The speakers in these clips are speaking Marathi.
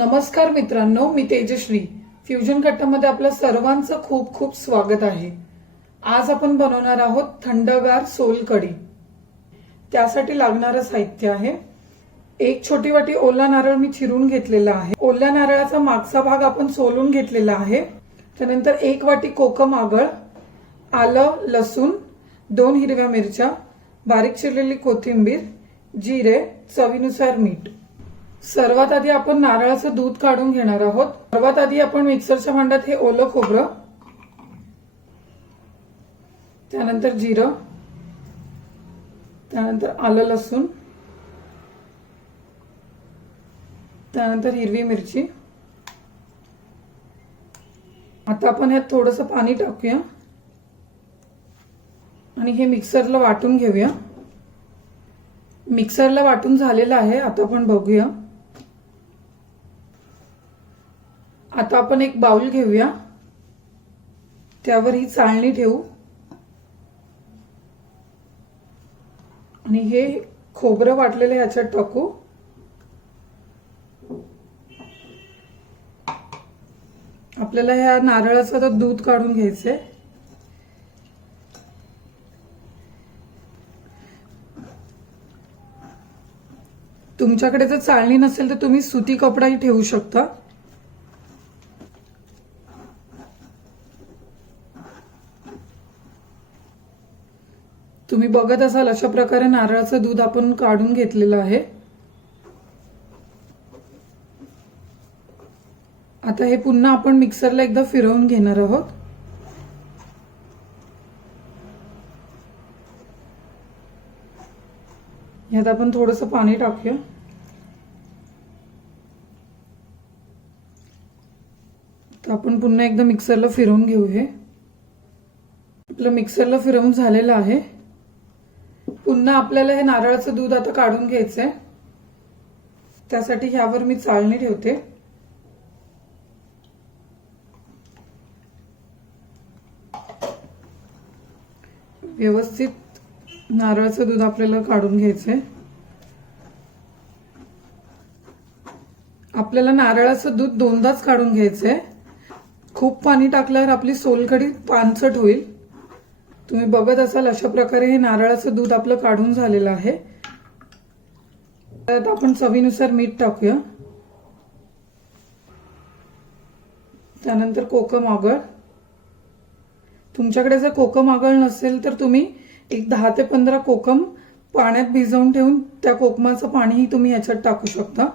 नमस्कार मित्रांनो, मी तेजश्री. फ्युजन कट्टामध्ये आपलं सर्वांचं खूप खूप स्वागत आहे. आज आपण बनवणार आहोत थंडगार सोलकढी. त्यासाठी लागणारं साहित्य आहे: एक छोटी वाटी ओला नारळ मी चिरून घेतलेला आहे. ओल्या नारळाचा मागचा भाग आपण सोलून घेतलेला आहे. त्यानंतर 1 वाटी कोकम आगळ, आलं लसूण, 2 हिरव्या मिरच्या, बारीक चिरलेली कोथिंबीर, जिरे, चवीनुसार मीठ. सर्वात आधी आपण नारळाचं दूध काढून घेणार आहोत. सर्वात आधी आपण मिक्सरच्या भांड्यात हे ओलं खोबरं, त्यानंतर जिरं, त्यानंतर आलं लसूण, त्यानंतर हिरवी मिरची. आता आपण ह्यात थोडंसं पाणी टाकूया आणि हे मिक्सरला वाटून घेऊया. मिक्सरला वाटून झालेलं आहे. आता आपण बघूया. आता आपण एक बाउल घेऊया, त्यावर ही चाळणी ठेवू आणि हे खोबरं वाटलेलं ह्याच्यात टाकू. आपल्याला ह्या नारळाचं दूध काढून घ्यायचंय. तुमच्याकडे जर चाळणी नसेल तर तुम्ही सुती कपडाही ठेवू शकता. तुम्ही बघत असाल अशा प्रकारे नारळाचं दूध आपण काढून घेतलेलं आहे. आता हे पुन्हा आपण मिक्सरला एकदा फिरवून घेणार आहोत. यात आपण थोडंसं पाणी टाकूया. तर आपण पुन्हा एकदा मिक्सरला फिरवून घेऊ. हे आपलं मिक्सरला फिरवून झालेलं आहे. पुन्हा आपल्याला हे नारळाचं दूध आता काढून घ्यायचंय. त्यासाठी ह्यावर मी चाळणी ठेवते. व्यवस्थित नारळाचं दूध आपल्याला काढून घ्यायचंय. आपल्याला नारळाचं दूध दोनदाच काढून घ्यायचंय. खूप पाणी टाकल्यावर आपली सोलकढी पानसट होईल. तुम्ही बघत असाल अशा प्रकारे हे नारळाचं दूध आपलं काढून झालेलं आहे. त्यात आपण चवीनुसार मीठ टाकूया. त्यानंतर कोकम आगळ. तुमच्याकडे जर कोकम आगळ नसेल तर तुम्ही एक 10 ते 15 कोकम पाण्यात भिजवून ठेवून त्या कोकमाचं पाणीही तुम्ही याच्यात टाकू शकता.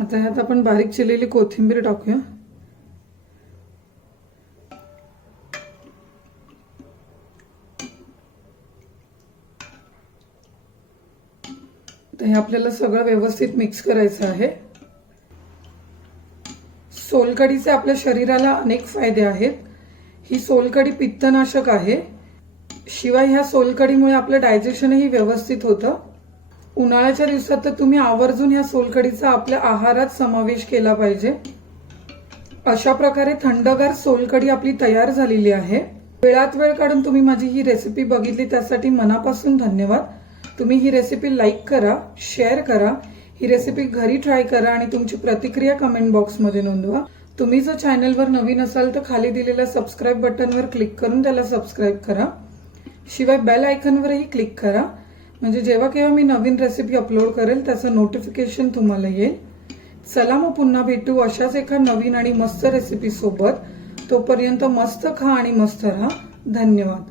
आता ह्यात आपण बारीक चिरलेली कोथिंबीर टाकूया. तर हे आपल्याला सगळं व्यवस्थित मिक्स करायचं आहे. सोलकढीचे आपल्या शरीराला अनेक फायदे आहेत. ही सोलकढी पित्तनाशक आहे. शिवाय ह्या सोलकढीमुळे आपलं डायजेशनही व्यवस्थित होतं. उन्हाळ्याच्या दिवसात तर तुम्ही आवर्जून ह्या सोलकढीचा आपल्या आहारात समावेश केला पाहिजे. अशा प्रकारे थंडगार सोलकढी आपली तयार झालेली आहे. वेळात वेळ काढून तुम्ही माझी ही रेसिपी बघितली त्यासाठी मनापासून धन्यवाद. तुम्ही ही रेसिपी लाईक करा, शेअर करा. ही रेसिपी घरी ट्राय करा आणि तुमची प्रतिक्रिया कमेंट बॉक्समध्ये नोंदवा. तुम्ही जर चॅनलवर नवीन असाल तर खाली दिलेल्या सबस्क्राईब बटनवर क्लिक करून त्याला सबस्क्राईब करा. शिवाय बेल आयकॉनवरही क्लिक करा, म्हणजे जेव्हा केव्हा मी नवीन रेसिपी अपलोड करेल त्याचं नोटिफिकेशन तुम्हाला येईल. चला मग पुन्हा भेटू अशाच एका नवीन आणि मस्त रेसिपी सोबत. तोपर्यंत मस्त खा आणि मस्त राहा. धन्यवाद.